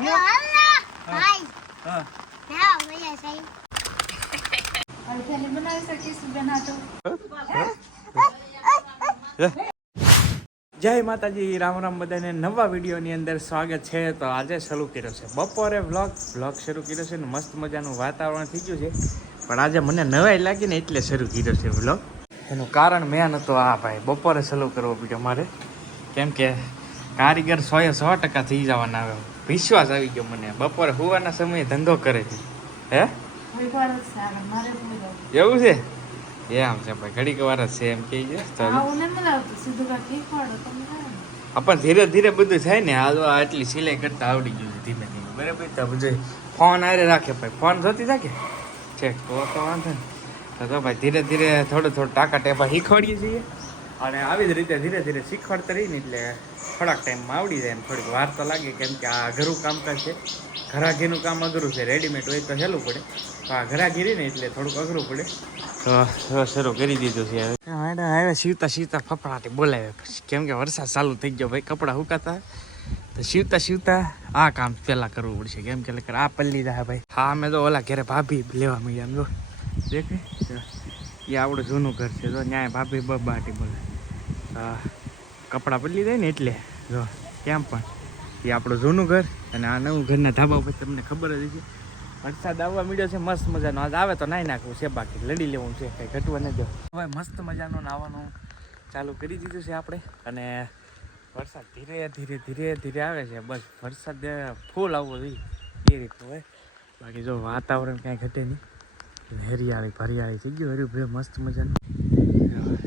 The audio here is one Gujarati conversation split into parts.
જય માતાજી, રામ રામ બધાને નવા વિડીયોની અંદર સ્વાગત છે. તો આજે શરૂ કર્યો છે બપોરે વ્લોગ શરૂ કર્યો છે ને મસ્ત મજાનું વાતાવરણ થઈ ગયું છે. પણ આજે મને નવાઈ લાગી ને એટલે શરૂ કર્યો છે વ્લોગ. એનું કારણ મેં નહોતો આ ભાઈ બપોરે શરૂ કરવો પડ્યો મારે, કેમ કે કારીગર 100% થઈ જવાના આવે. વિશ્વાસ આવી ગયો મને. બપોરે હોવાના સમયે ધંધો કરે છે. હે એવું છે? એમ છે ભાઈ, ઘડીક વાર જ છે એમ કહી છે. પણ ધીરે ધીરે બધું થાય ને. હાલ આટલી સિલાઈ કરતા આવડી ગયું છે ધીમે ધીમે, બરાબર. તો બધું ફોન આરે રાખે ભાઈ, ફોન જોતી રાખે છે તો વાંધો ને. તો ભાઈ ધીરે ધીરે થોડું ટાંકા ટેપા શીખવાડીએ છીએ. અને આવી જ રીતે ધીરે ધીરે શીખવાડતા રહીને એટલે થોડાક ટાઈમમાં આવડી જાય. એમ થોડીક વાર તો લાગે, કેમ કે આ અઘરું કામકાજ છે. ઘરાઘીનું કામ અઘરું છે. રેડીમેડ હોય તો સહેલું પડે, તો આ ઘરાઘી રહી ને એટલે થોડુંક અઘરું પડે. તો શરૂ કરી દીધું છે હવે સીવતા ફફડાટી બોલાવે, કેમ કે વરસાદ ચાલુ થઈ ગયો ભાઈ. કપડાં સુકાતા તો સીવતા આ કામ પહેલાં કરવું પડશે, કેમ કે આ પલ્લી જાય ભાઈ. હા, અમે તો ઓલા ઘરે ભાભી લેવા મળ્યા. આમ જો દેખે, એ આપણું જૂનું ઘર છે. જો ન્યાય ભાભી બબાટી બોલે. કપડાં બદલી જાય ને એટલે જો કેમ પણ એ આપણું જૂનું ઘર અને આ નવું ઘરના ધાબા પર તમને ખબર જ છે. વરસાદ આવવા મળ્યો છે મસ્ત મજાનો. આજ આવે તો નાહી નાખવું છે, બાકી લડી લેવું છે, કંઈ ઘટવા નથી. હવે મસ્ત મજાનું નાહવાનું ચાલુ કરી દીધું છે આપણે. અને વરસાદ ધીરે ધીરે આવે છે. બસ વરસાદ ફૂલ આવવો જોઈએ એ રીતનું હોય. બાકી જો વાતાવરણ કાંઈ ઘટે નહીં. હરિયાળી થઈ ગયું. હર્યું મસ્ત મજાનું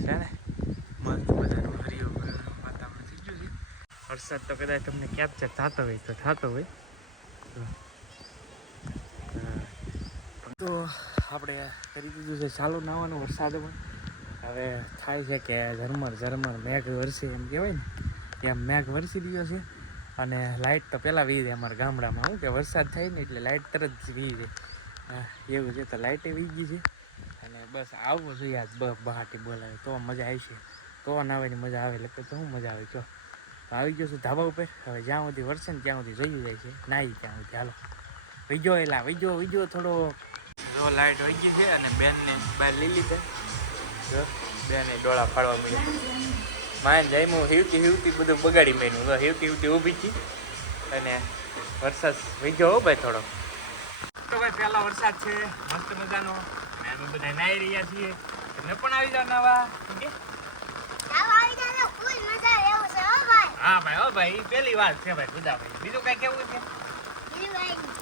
છે ને. મસ્ત મજાનું હરિયાળું વાતાવરણ થઈ ગયું છે. વરસાદ તો કદાચ તમને કેપ્ચર થતો હોય તો થતો હોય. તો આપણે કરી દીધું છે ચાલુ નાવાનું વરસાદમાં. હવે થાય છે કે ઝરમર મેઘ વરસે એમ કહેવાય ને, એમ મેઘ વરસી રહ્યો છે. અને લાઇટ તો પહેલાં વી જાય અમારા ગામડામાં. શું કે વરસાદ થાય ને એટલે લાઇટ તરત જ વી જાય. એવું છે. તો લાઇટે વી ગઈ છે. અને બસ આવવું જોઈએ આજ બહાટી બોલાવે તો મજા આવશે. તો નાવાની મજા આવે. એટલે તો શું મજા આવે છો. આવી ગયો છું ધાબા ઉપર. હવે જ્યાં સુધી વરસે ને ત્યાં સુધી જઈ જાય છે. નાહી ત્યાં સુધી હાલો વહીજો થોડો. જો લાઇટ વહી ગઈ છે અને બેનને બહાર લઈ લીધે. જો બેને ડોળા ફાડવા મળ્યા. માયન જાયમું હિવતી બધું બગાડી મેનું. હિવતી ઊભી હતી અને વરસાદ વહી ગયો ભાઈ થોડો. તો ભાઈ પહેલા વરસાદ છે મસ્ત મજાનો. અમે બધા નાહી રહ્યા છીએ. તમે પણ આવી જાવ નાવા. હા ભાઈ, હો ભાઈ, પહેલી વાર છે ભાઈ ખુદા ભાઈ. બીજું કઈ કેવું છે?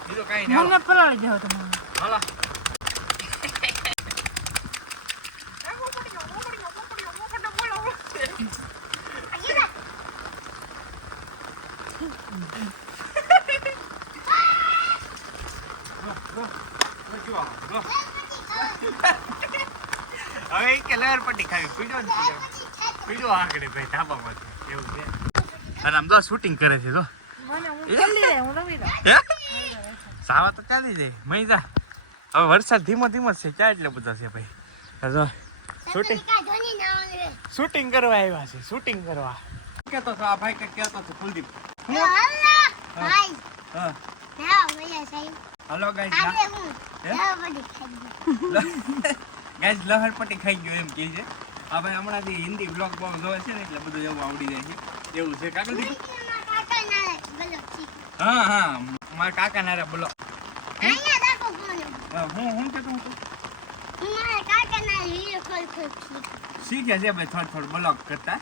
બીજું કઈ નહીં. મને પલાળી જાવ તમે. હાલો. હવે કે લહેર પટ્ટી ખાવી પીડો આગળ ભાઈ ધાબામાંથી એવું છે. અને આમ તો શૂટિંગ કરે છે. જો સાવા તો ચાલી જાય મહી જા. હવે વરસાદ ધીમો જ છે. ક્યાં એટલે બધા છે ભાઈ. જો શૂટિંગ કરવા આવ્યા છે. શૂટિંગ કરવા કેતો છો આ ભાઈ કે કેતો છો કુલદીપ. હલો ગાઈસ, ગાઈસ લહેર પટ્ટી ખાઈ ગયો એમ કહે છે. આ ભાઈ હમણાંથી હિન્દી બ્લોગ જોવે છે ને એટલે બધું એવું આવડી જાય છે. એવું છે કાકા દીદી. હા મારા કાકા નારે બોલો. હું કેતો શીખ્યા છે ભાઈ થોડું બ્લોગ કરતા.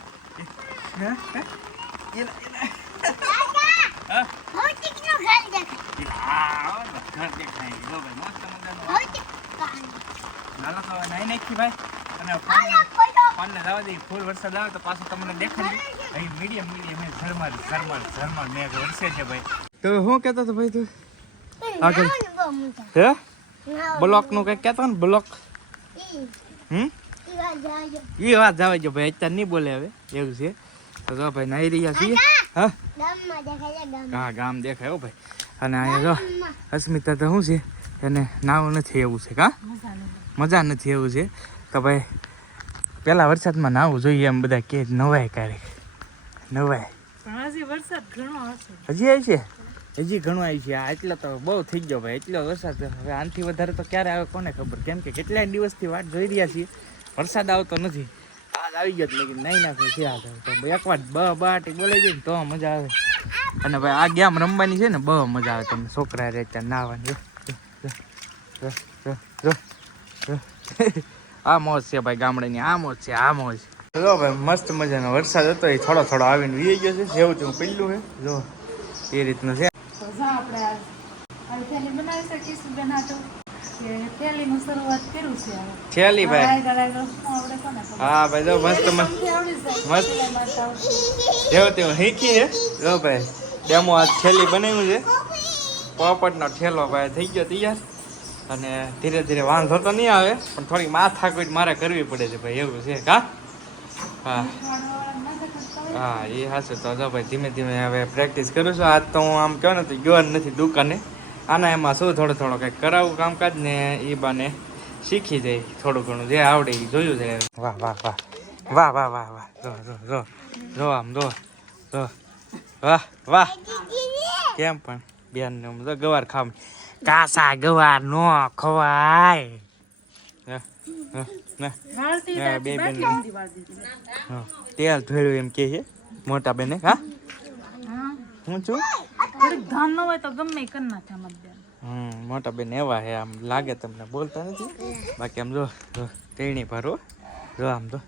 ફૂલ વરસાદ આવે તો પાછું તમને દેખાડી. મીડિયમ ઝરમર મેઘ વરસે છે ભાઈ. તો શું કેતો હતો ભાઈ તું આગળ? હે બ્લોક નું કઈ કેતો ને બ્લોક. એ વાત જાવે જો ભાઈ, અત્યારે નહીં બોલે હવે. એવું છે. તો જો ભાઈ નાહી રહ્યા છીએ. હા ગામ દેખાય ભાઈ. અને અહીંયા જો અસ્મિતા તો શું છે એને નાવું નથી એવું છે. કા મજા નથી એવું છે. તો ભાઈ પેલા વરસાદમાં નાવું જોઈએ એમ બધા કે નવાય ક્યારેક નવાય. હજી આવી છે હજી ઘણું આવી છે. આ એટલો તો બહુ થઈ ગયો ભાઈ, એટલો વરસાદ. હવે આનાથી વધારે તો ક્યારે આવે કોને ખબર, કેમ કે કેટલાય દિવસથી વાટ જોઈ રહ્યા છીએ, વરસાદ આવતો નથી. આજ આવી ગયો એટલે નહીં નાખું છે. આ તો એક વાર બાટી બોલાઈ જાય ને તો મજા આવે. અને ભાઈ આ ગેમ રમવાની છે ને બહુ મજા આવે તમને, છોકરા રહે ત્યાં નાવાની. આ મોજ છે ભાઈ ગામડાની, આ મોજ છે, આ મોજ. જો ભાઈ મસ્ત મજાનો વરસાદ હતો, એ થોડો થોડો આવીને વી ગયો છે. જેવું તેવું પેલું છે જો એ રીતનું છે. થેલી ભાઈ, હા ભાઈ જો મસ્ત મસ્ત જેવું તેવું શીખી છે. જો ભાઈ ડેમો આ થેલી બનાવ્યું છે, પોપટનો ઠેલો ભાઈ થઈ ગયો તૈયાર. અને ધીરે ધીરે વાંધો તો નહીં આવે, પણ થોડી માથા કોઈ મારે કરવી પડે છે ભાઈ, એવું છે. હા હા હા એ હાશે. તો જો ભાઈ ધીમે ધીમે હવે પ્રેક્ટિસ કરું છું. આજ તો હું આમ કહો ને તો ગયો નથી દુકાને. આના એમાં શું થોડો થોડો કંઈક કરાવું કામકાજ ને એ બાને શીખી જાય થોડું ઘણું જે આવડે એ જોયું છે. વાહ વાહ વાહ વાહ વાહ વાહ વાહ જો જો જો જો આમ જો જો વાહ વાહ. કેમ પણ બેન ને તો ગવાર ખામ, કાસા ગવાર નો ખવાય. બે બેન તેલ ધોયું એમ કે છે મોટા બેને. હા હું છું ધાન ન હોય તો ગમે કરી નાખે. મોટા બેન એવા હે, આમ લાગે તમને બોલતા નથી, બાકી આમ જો તેણી ભરો જો આમ તો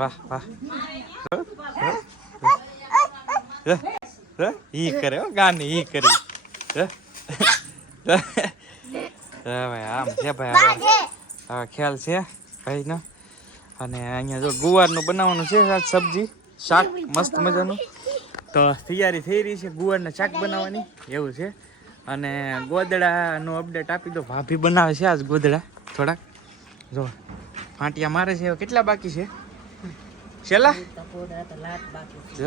વાહ વાહ. ઈ કરે ગાની ઈ કરી ભાઈ, આમ છે ભાઈ. હવે ખ્યાલ છે ભાઈ નો. અને અહીંયા જો ગુવારનું બનાવવાનું છે સબ્જી શાક મસ્ત મજાનું. તો તૈયારી થઈ રહી છે ગુવારના શાક બનાવવાની, એવું છે. અને ગોદડાનો અપડેટ આપી દો, ભાભી બનાવે છે આજ ગોદડા થોડાક. જો ફાંટિયા મારે છે. કેટલા બાકી છે છેલ્લા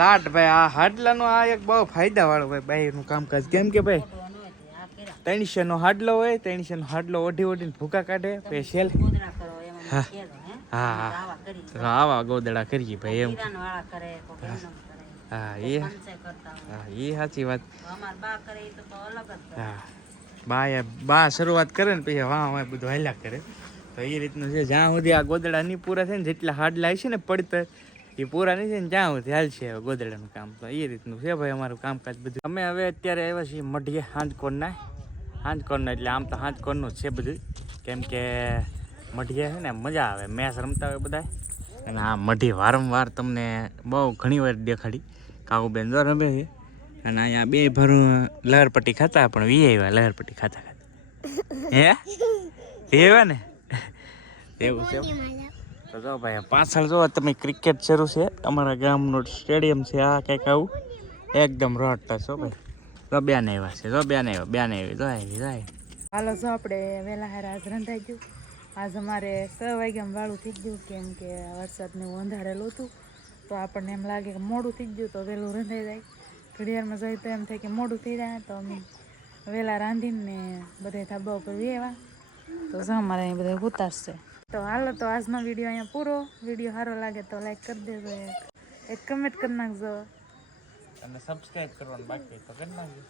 લાટ ભાઈ? આ હાડલાનો આ એક બહુ ફાયદા વાળો ભાઈ બાયનું કામકાજ, કેમ કે ભાઈ 300નો હાડલો હોય, 300નો હાડલો ઓઢી ઓઢીને ભૂકા કાઢે પછી સેલ. હા હા હા આવા ગોદડા કરીએ ભાઈ એમ. હા એ હા એ સાચી વાત. હા બા શરૂઆત કરે ને પછી વાહ બધું હાલ્યા કરે. તો એ રીતનું છે. જ્યાં સુધી આ ગોદડા નહીં પૂરા થાય ને, જેટલા હાડલા છે ને પડતર એ પૂરા નહીં થાય ને જ્યાં સુધી હાલશે ગોદડાનું કામ. તો એ રીતનું છે ભાઈ અમારું કામકાજ બધું. અમે હવે અત્યારે આવ્યા છીએ મઢીએ હાંજકોરના. એટલે આમ તો હાંજકોરનું જ છે બધું, કેમ કે મઢીએ છે ને મજા આવે, મેચ રમતા હોય બધા. અને આ મઢી વારંવાર તમને બહુ ઘણી વાર દેખાડી. કાકુબેન જો રમે છે. અને અહીંયા બે ભરું લહરપટ્ટી ખાતા, પણ વી આવ્યા લહરપટ્ટી ખાતા ખાતા. હે એવા ને એવું છે. તો જો ભાઈ પાછળ જો તમે ક્રિકેટ શરૂ છે, અમારા ગામનું સ્ટેડિયમ છે. આ કંઈક આવું એકદમ રોડતા છો ભાઈ. જો બેન આવ્યા છે, જો બેન આવી જો આવી. હાલો જો આપણે વહેલા હાર આજ રંધાઈ ગયું. આજ અમારે 6 વાગ્યામાં વાળું થઈ ગયું, કેમ કે વરસાદને અંધારેલું હતું. તો આપણને એમ લાગે કે મોડું થઈ ગયું તો વહેલું રંધાઈ જાય. ઘડિયાળમાં જાય તો એમ થાય કે મોડું થઈ જાય. તો અમે વહેલા રાંધીને બધા ધાબા ઉપર વેવા. તો જો અમારે અહીં બધા ઉતારશે. તો હાલો તો આજનો વિડીયો અહીંયા પૂરો. વિડીયો સારો લાગે તો લાઈક કરી દેજો, એક કમેન્ટ કરી નાખજો. અને સબસ્ક્રાઇબ કરવાનું બાકી તો કરી નાખજો.